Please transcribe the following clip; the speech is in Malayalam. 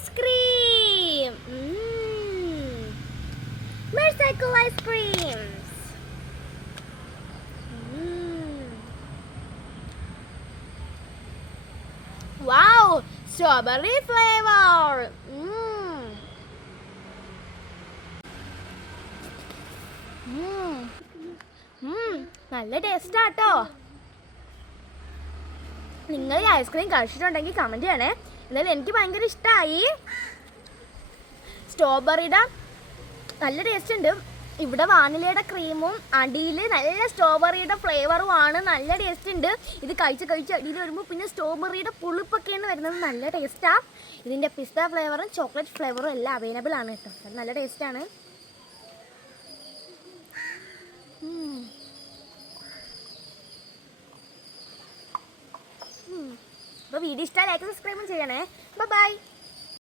Ice cream. Motorcycle ice creams. Wow, strawberry flavor. നല്ല ടേസ്റ്റ് ആട്ടോ. നിങ്ങൾ ഈ ഐസ്ക്രീം കഴിച്ചിട്ടുണ്ടെങ്കിൽ കമൻറ്റ് ചെയ്യണേ. എന്നാലും എനിക്ക് ഭയങ്കര ഇഷ്ടമായി. സ്ട്രോബെറിയുടെ നല്ല ടേസ്റ്റ് ഉണ്ട്. ഇവിടെ വാനിലയുടെ ക്രീമും അടിയിൽ നല്ല സ്ട്രോബെറിയുടെ ഫ്ലേവറുമാണ്. നല്ല ടേസ്റ്റ് ഉണ്ട്. ഇത് കഴിച്ച് അടിയിൽ വരുമ്പോൾ പിന്നെ സ്ട്രോബെറിയുടെ പുളിപ്പൊക്കെയാണ് വരുന്നത്. നല്ല ടേസ്റ്റാണ്. ഇതിൻ്റെ പിസ്ത ഫ്ലേവറും ചോക്ലേറ്റ് ഫ്ലേവറും എല്ലാം അവൈലബിൾ ആണ് കേട്ടോ. അത് നല്ല ടേസ്റ്റാണ്. അപ്പോൾ വീഡിയോ ഇഷ്ടമായി ലൈക്ക് സബ്സ്ക്രൈബും ചെയ്യണേ. ബൈ.